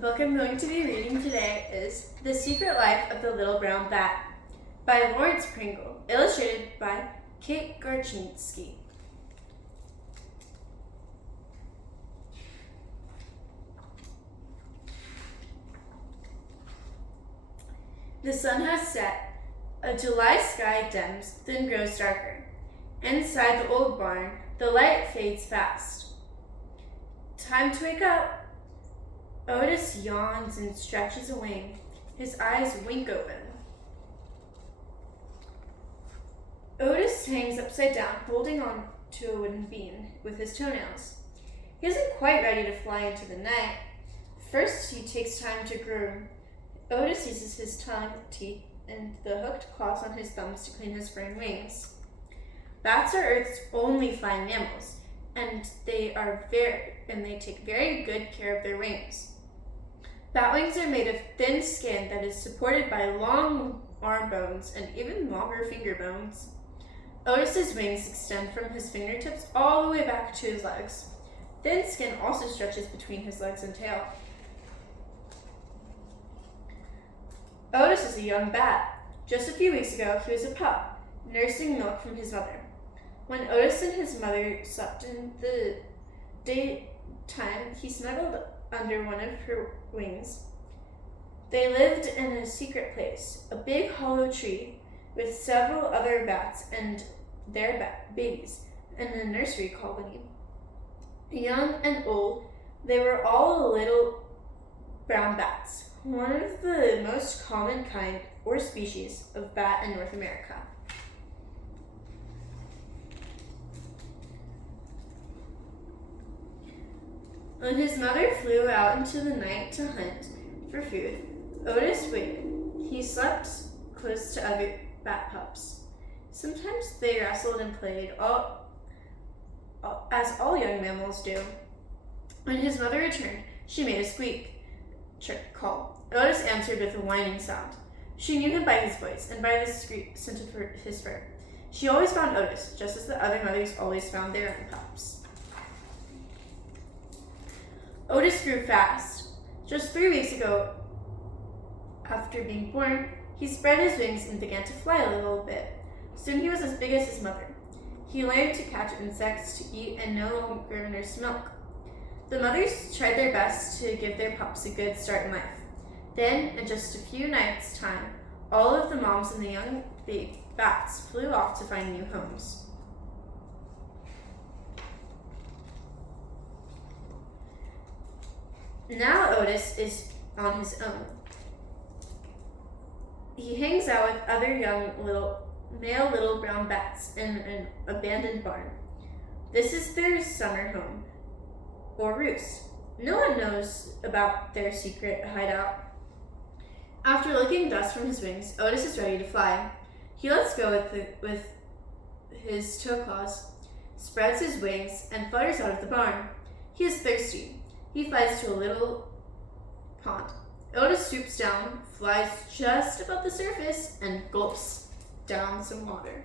book I'm going to be reading today is The Secret Life of the Little Brown Bat by Lawrence Pringle, illustrated by Kate Garczynski. The sun has set. A July sky dims, then grows darker. Inside the old barn, the light fades fast. Time to wake up. Otis yawns and stretches a wing. His eyes wink open. Otis hangs upside down, holding on to a wooden beam with his toenails. He isn't quite ready to fly into the night. First, he takes time to groom. Otis uses his tongue, teeth, and the hooked claws on his thumbs to clean his furry wings. Bats are Earth's only flying mammals, and they take very good care of their wings. Bat wings are made of thin skin that is supported by long arm bones and even longer finger bones. Otis's wings extend from his fingertips all the way back to his legs. Thin skin also stretches between his legs and tail. Otis is a young bat. Just a few weeks ago, he was a pup, nursing milk from his mother. When Otis and his mother slept in the daytime, he snuggled under one of her wings. They lived in a secret place, a big hollow tree, with several other bats and their babies, in a nursery colony. Young and old, they were all little brown bats, one of the most common kind or species of bat in North America. When his mother flew out into the night to hunt for food, Otis waited. He slept close to other bat pups. Sometimes they wrestled and played, as all young mammals do. When his mother returned, she made a squeak call. Otis answered with a whining sound. She knew him by his voice and by the scent of his fur. She always found Otis, just as the other mothers always found their own pups. Otis grew fast. Just 3 weeks ago, after being born, he spread his wings and began to fly a little bit. Soon he was as big as his mother. He learned to catch insects to eat and no longer nursed milk. The mothers tried their best to give their pups a good start in life. Then, in just a few nights' time, all of the moms and the young bats flew off to find new homes. Now Otis is on his own. He hangs out with other young male little brown bats in an abandoned barn. This is their summer home, or roost. No one knows about their secret hideout. After licking dust from his wings, Otis is ready to fly. He lets go with his toe claws, spreads his wings, and flutters out of the barn. He is thirsty. He flies to a little pond. Otis stoops down, flies just above the surface, and gulps down some water.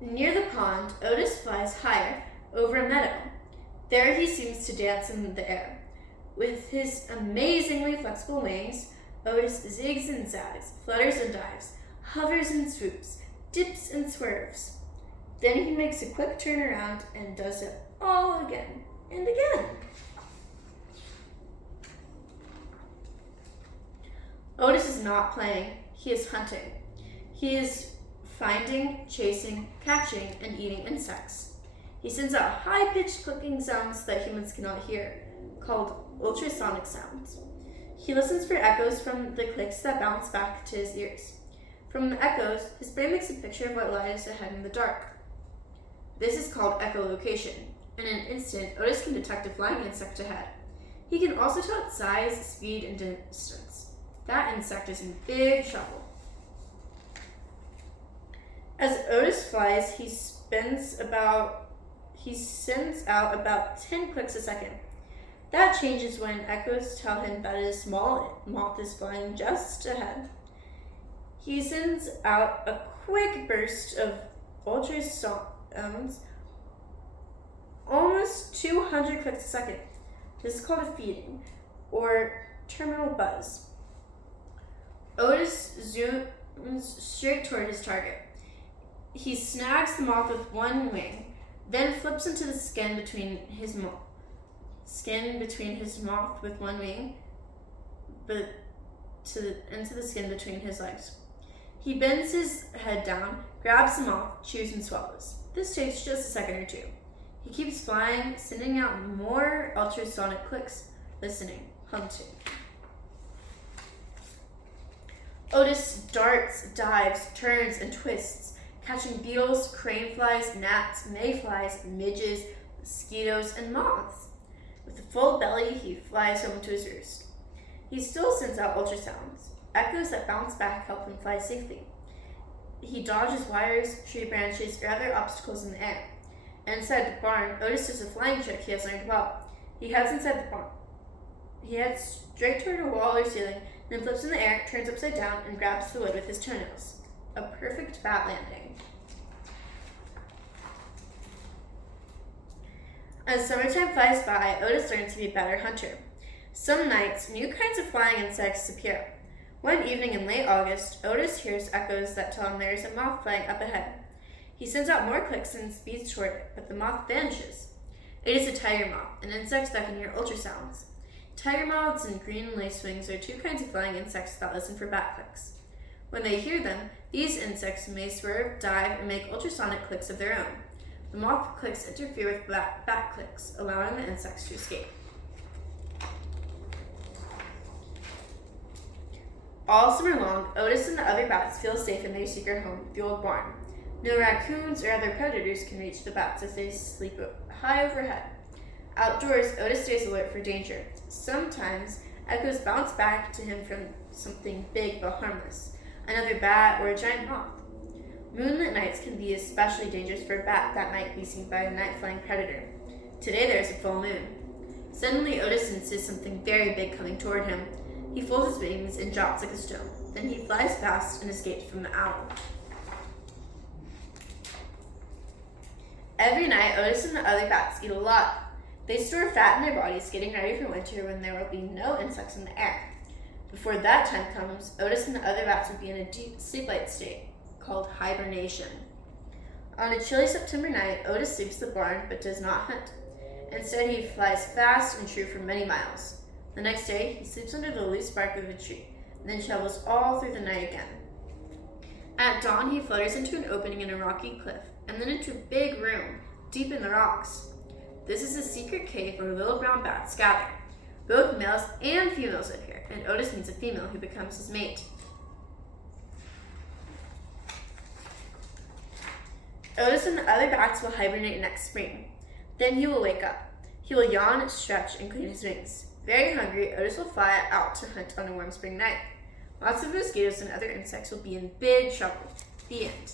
Near the pond, Otis flies higher over a meadow. There he seems to dance in the air. With his amazingly flexible wings, Otis zigs and zags, flutters and dives, hovers and swoops, dips and swerves. Then he makes a quick turn around and does it all again and again. Otis is not playing, he is hunting. He is finding, chasing, catching, and eating insects. He sends out high-pitched clicking sounds that humans cannot hear, called ultrasonic sounds. He listens for echoes from the clicks that bounce back to his ears. From the echoes, his brain makes a picture of what lies ahead in the dark. This is called echolocation. In an instant, Otis can detect a flying insect ahead. He can also tell its size, speed, and distance. That insect is in big trouble. As Otis flies, he sends out about 10 clicks a second. That changes when echoes tell him that a small moth is flying just ahead. He sends out a quick burst of ultrasounds almost 200 clicks a second. This is called a feeding, or terminal buzz. Otis zooms straight toward his target. He snags the moth with one wing, then flips into the skin between his moth with one wing, into the skin between his legs. He bends his head down, grabs the moth, chews and swallows. This takes just a second or two. He keeps flying, sending out more ultrasonic clicks, listening, hunting. Otis darts, dives, turns, and twists, catching beetles, crane flies, gnats, mayflies, midges, mosquitoes, and moths. With a full belly, he flies home to his roost. He still sends out ultrasounds. Echoes that bounce back help him fly safely. He dodges wires, tree branches, or other obstacles in the air. And inside the barn, Otis does a flying trick he has learned well. He heads inside the barn. He heads straight toward a wall or ceiling, then flips in the air, turns upside down, and grabs the wood with his toenails. A perfect bat landing. As summertime flies by, Otis learns to be a better hunter. Some nights, new kinds of flying insects appear. One evening in late August, Otis hears echoes that tell him there is a moth flying up ahead. He sends out more clicks and speeds toward it, but the moth vanishes. It is a tiger moth, an insect that can hear ultrasounds. Tiger moths and green lacewings are two kinds of flying insects that listen for bat clicks. When they hear them, these insects may swerve, dive, and make ultrasonic clicks of their own. The moth clicks interfere with bat clicks, allowing the insects to escape. All summer long, Otis and the other bats feel safe in their secret home, the old barn. No raccoons or other predators can reach the bats as they sleep high overhead. Outdoors, Otis stays alert for danger. Sometimes, echoes bounce back to him from something big but harmless, another bat or a giant moth. Moonlit nights can be especially dangerous for a bat that might be seen by a night-flying predator. Today there is a full moon. Suddenly, Otis senses something very big coming toward him. He folds his wings and drops like a stone. Then he flies fast and escapes from the owl. Every night, Otis and the other bats eat a lot. They store fat in their bodies, getting ready for winter when there will be no insects in the air. Before that time comes, Otis and the other bats will be in a deep sleep-like state, called hibernation. On a chilly September night, Otis sleeps in the barn but does not hunt. Instead, he flies fast and true for many miles. The next day, he sleeps under the loose bark of a tree, and then travels all through the night again. At dawn, he flutters into an opening in a rocky cliff, and then into a big room, deep in the rocks. This is a secret cave where little brown bats gather. Both males and females live here, and Otis meets a female who becomes his mate. Otis and the other bats will hibernate next spring. Then he will wake up. He will yawn, stretch, and clean his wings. Very hungry, Otis will fly out to hunt on a warm spring night. Lots of mosquitoes and other insects will be in big trouble. The end.